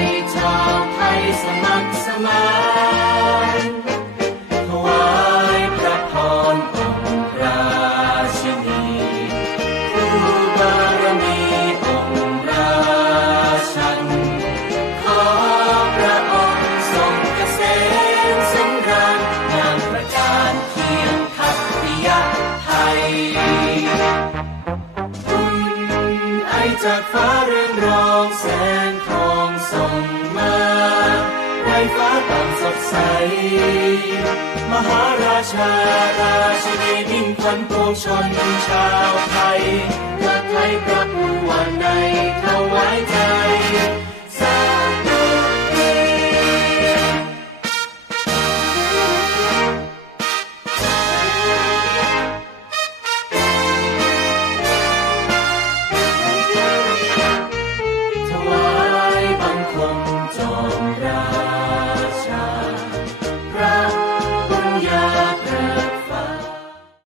ยชาวไทยสมัครสมานถวายพระพรองค์ราชินีผู้บารมีองค์ราชัน ขอพระองค์ทรงเกษมสมราญนามประจานเคียงทัตติยะไทยบุญไอจากฟ้าเรืองรองแสงทอง ฟ้าต่างสดใส มหาราชาราชินีมิ่งขวัญปวงชนชาวไทยเกิดไทยกลับ